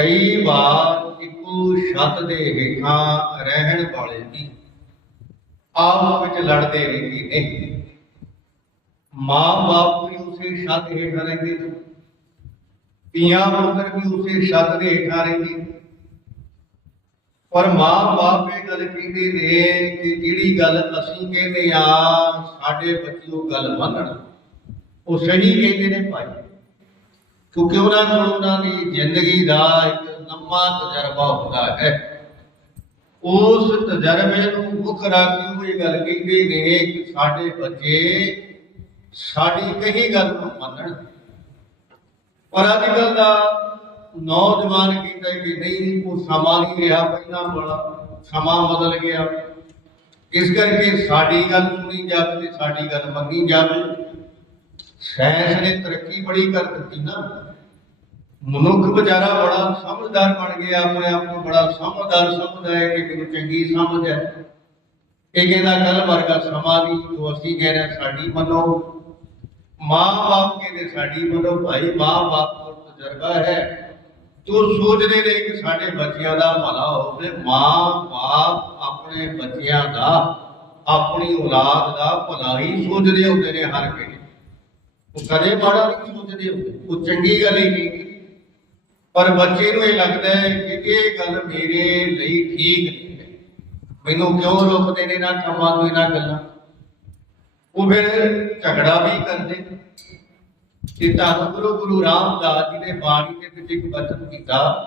ਕਈ ਵਾਰ ਇੱਕੋ ਛੱਤ ਦੇ ਹੇਠਾਂ ਰਹਿਣ ਵਾਲੇ ਵੀ ਆਪਸ ਵਿੱਚ ਲੜਦੇ ਰਹਿੰਦੇ ਨੇ। ਮਾਂ ਬਾਪ ਵੀ ਉਸੇ ਛੱਤ ਹੇਠਾਂ ਰਹਿੰਦੇ ਨੇ। ਧੀਆਂ ਪੁੱਤਰ ਵੀ ਉਸੇ ਛੱਤ ਦੇ ਹੇਠਾਂ ਰਹਿੰਦੇ ਨੇ। ਪਰ ਮਾਂ ਬਾਪ ਇਹ ਗੱਲ ਕਹਿੰਦੇ ਨੇ ਕਿ ਜਿਹੜੀ ਗੱਲ ਅਸੀਂ ਕਹਿੰਦੇ ਆ ਸਾਡੇ ਬੱਚੇ ਉਹ ਗੱਲ ਮੰਨਣ, ਉਹ ਸਹੀ ਕਹਿੰਦੇ ਨੇ ਭਾਈ। ਕਿਉਂਕਿ ਉਹਨਾਂ ਕੋਲ ਉਹਨਾਂ ਦੀ ਜ਼ਿੰਦਗੀ ਦਾ ਇੱਕ ਲੰਮਾ ਤਜਰਬਾ ਹੁੰਦਾ ਹੈ। ਉਸ ਤਜਰਬੇ ਨੂੰ ਮੁੱਖ ਰੱਖ ਕੇ ਇਹ ਗੱਲ ਕਹਿੰਦੇ ਨੇ ਕਿ ਸਾਡੇ ਬੱਚੇ ਸਾਡੀ ਕਹੀ ਗੱਲ ਨੂੰ ਮੰਨਣ। ਪਰ ਅੱਜ ਕੱਲ ਦਾ ਨੌਜਵਾਨ ਕਹਿੰਦਾ ਕਿ ਨਹੀਂ, ਉਹ ਸਮਾਂ ਨਹੀਂ ਰਿਹਾ ਪਹਿਲਾਂ ਬੜਾ ਸਮਾਂ ਬਦਲ ਗਿਆ। ਇਸ ਕਰਕੇ ਸਾਡੀ ਗੱਲ ਸੁਣੀ ਜਾਵੇ ਸਾਡੀ ਗੱਲ ਮੰਨੀ ਜਾਵੇ। ਸਾਇੰਸ ਨੇ ਤਰੱਕੀ ਬੜੀ ਕਰ ਦਿੱਤੀ ਨਾ। ਮਨੁੱਖ ਵਿਚਾਰਾ ਬੜਾ ਸਮਝਦਾਰ ਬਣ ਗਿਆ ਆਪਣੇ ਆਪ ਨੂੰ ਬੜਾ ਸਮਝਦਾਰ ਸਮਝਦਾ ਹੈ ਕਿ ਮੈਨੂੰ ਚੰਗੀ ਸਮਝ ਹੈ। ਇਹ ਕਹਿੰਦਾ ਕੱਲ ਵਰਗਾ ਸਮਾਂ ਨਹੀਂ ਜੋ ਅਸੀਂ ਕਹਿੰਦੇ ਹਾਂ, ਸਾਡੀ ਮੰਨੋ। ਮਾਂ ਬਾਪ ਕਹਿੰਦੇ ਸਾਡੀ ਮੰਨੋ ਭਾਈ ਮਾਂ ਬਾਪ ਕੋਲ ਤਜਰਬਾ ਹੈ। ਤੋ ਸੋਚਦੇ ਨੇ ਕਿ ਸਾਡੇ ਬੱਚਿਆਂ ਦਾ ਭਲਾ ਹੋਵੇ ਮਾਂ ਬਾਪ ਆਪਣੇ ਬੱਚਿਆਂ ਦਾ ਆਪਣੀ ਔਲਾਦ ਦਾ ਭਲਾ ਹੀ ਸੋਚਦੇ ਹੁੰਦੇ ਨੇ ਹਰ ਵੇਲੇ ਉਹ ਕਦੇ ਮਾੜਾ ਨਹੀਂ ਸੋਚਦੇ ਉਹ। ਚੰਗੀ ਗੱਲ ਹੀ ਨਹੀਂ। ਪਰ ਬੱਚੇ ਨੂੰ ਇਹ ਲੱਗਦਾ ਹੈ ਕਿ ਇਹ ਗੱਲ ਮੇਰੇ ਲਈ ਠੀਕ ਨਹੀਂ ਹੈ। ਮੈਨੂੰ ਕਿਉਂ ਰੋਕਦੇ ਨੇ ਨਾ ਕੰਮਾਂ ਨੂੰ ਇਹਨਾਂ ਗੱਲਾਂ? ਉਹ ਫਿਰ ਝਗੜਾ ਵੀ ਕਰਦੇ ਤੇ ਧੰਨ ਗੁਰੂ ਗੁਰੂ ਰਾਮਦਾਸ ਜੀ ਨੇ ਬਾਣੀ ਦੇ ਵਿੱਚ ਇੱਕ ਬਚਨ ਕੀਤਾ।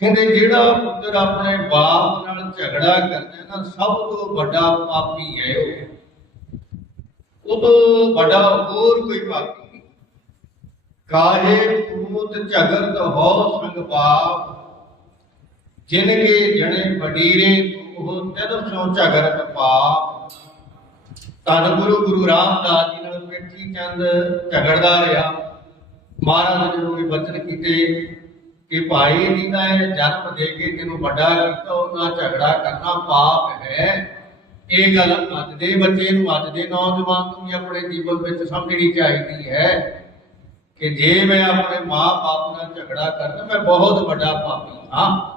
ਕਹਿੰਦੇ, ਜਿਹੜਾ ਪੁੱਤਰ ਆਪਣੇ ਬਾਪ ਨਾਲ ਝਗੜਾ ਕਰਦਾ ਹੈ ਨਾ, ਸਭ ਤੋਂ ਵੱਡਾ ਪਾਪੀ ਹੈ ਉਹ। ਉਹ ਵੱਡਾ ਹੋਰ ਕੋਈ ਪਾਪੀ ਨਹੀਂ। ਕਾਹੇ ਪੂਤ ਝਗੜਤ ਹੋ ਸੰਗ ਪਾਪ ਜਿਨ ਕੇ ਜਣੇ ਵਡੀਰੇ ਉਹ ਤਨ ਸੋ ਝਗੜਤ ਪਾਪ। ਧੰਨ ਗੁਰੂ ਗੁਰੂ ਰਾਮਦਾਸ ਜੀ ਨਾਲ ਪ੍ਰਿਥੀ ਚੰਦ ਝਗੜਦਾ ਰਿਹਾ। ਮਹਾਰਾਜ ਨੇ ਉਹ ਬਚਨ ਕੀਤੇ ਕਿ ਭਾਈ ਜੀ ਦਾ ਜਨਮ ਦੇ ਕੇ ਤੈਨੂੰ ਵੱਡਾ ਕੀਤਾ ਉਹਨਾਂ ਝਗੜਾ ਕਰਨਾ ਪਾਪ ਹੈ। ਇਹ ਗੱਲ ਅੱਜ ਦੇ ਬੱਚੇ ਨੂੰ, ਅੱਜ ਦੇ ਨੌਜਵਾਨ ਨੂੰ ਵੀ ਆਪਣੇ ਜੀਵਨ ਵਿੱਚ ਸਮਝਣੀ ਚਾਹੀਦੀ ਹੈ ਕਿ ਜੇ ਮੈਂ ਆਪਣੇ ਮਾਂ-ਬਾਪ ਨਾਲ ਝਗੜਾ ਕਰਦਾ, ਮੈਂ ਬਹੁਤ ਵੱਡਾ ਪਾਪੀ ਹਾਂ।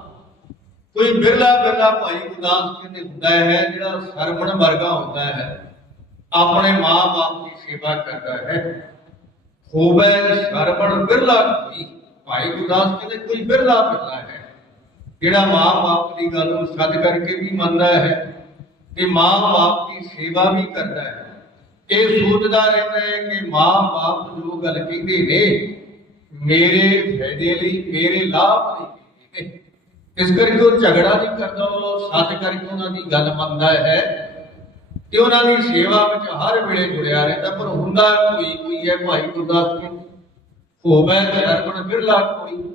ਕੋਈ ਬਿਰਲਾ ਬਿਰਲਾ ਭਾਈ ਗੁਰਦਾਸ ਕਹਿੰਦੇ ਹੁੰਦਾ ਹੈ, ਜਿਹੜਾ ਸਰਵਣ ਵਰਗਾ ਹੁੰਦਾ ਹੈ, ਆਪਣੇ ਮਾਂ-ਬਾਪ ਦੀ ਸੇਵਾ ਕਰਦਾ ਹੈ। ਹੋਵੇ ਸਰਵਣ ਬਿਰਲਾ ਕੋਈ ਭਾਈ ਗੁਰਦਾਸ ਕਹਿੰਦੇ ਕੋਈ ਬਿਰਲਾ ਬਿਰਲਾ ਹੈ। ਜਿਹੜਾ ਮਾਂ-ਬਾਪ ਦੀ ਗੱਲ ਨੂੰ ਸੱਚ ਕਰਕੇ ਵੀ ਮੰਨਦਾ ਹੈ ਤੇ ਮਾਂ-ਬਾਪ ਦੀ ਸੇਵਾ ਵੀ ਕਰਦਾ ਹੈ। ਇਹ ਸੋਚਦਾ ਰਹਿੰਦਾ ਹੈ ਕਿ ਮਾਂ-ਬਾਪ ਜੋ ਗੱਲ ਕਹਿੰਦੇ ਨੇ, ਮੇਰੇ ਫਾਇਦੇ ਲਈ, ਮੇਰੇ ਲਾਭ ਲਈ ਇਸ ਕਰਕੇ ਉਹ ਝਗੜਾ ਨਹੀਂ ਕਰਦਾ, ਉਹ ਸੱਚ ਕਰਕੇ ਉਹਨਾਂ ਦੀ ਗੱਲ ਮੰਨਦਾ ਹੈ ਤੇ ਉਹਨਾਂ ਦੀ ਸੇਵਾ ਵਿੱਚ ਹਰ ਵੇਲੇ ਜੁੜਿਆ ਰਹਿੰਦਾ। ਪਰ ਹੁੰਦਾ ਕੋਈ ਕੋਈ ਹੈ, ਭਾਈ ਗੁਰਦਾਸ ਜੀ ਹੋਵੇ ਤੇ ਅਰਪਣ ਬਿਰਲਾ ਕੋਈ।